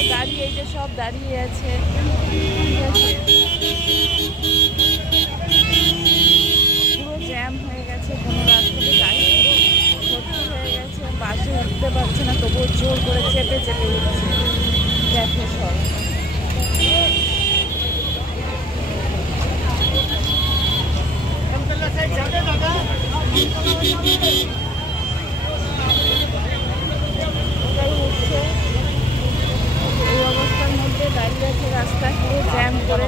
যে গাড়ি এই যে সব দাঁড়িয়ে আছে, ঠিক আছে, পুরো জ্যাম হয়ে গেছে। কোনো রাস্তাতে গাড়ি পুরো ভর্তি হয়ে গেছে, বাসে উঠতে পারছে না, তবুও জোর করে চেপে চেপে উঠছে। দেখো সব উঠছে, এই অবস্থার মধ্যে দাঁড়িয়ে আছে রাস্তায় পুরো জ্যাম করে।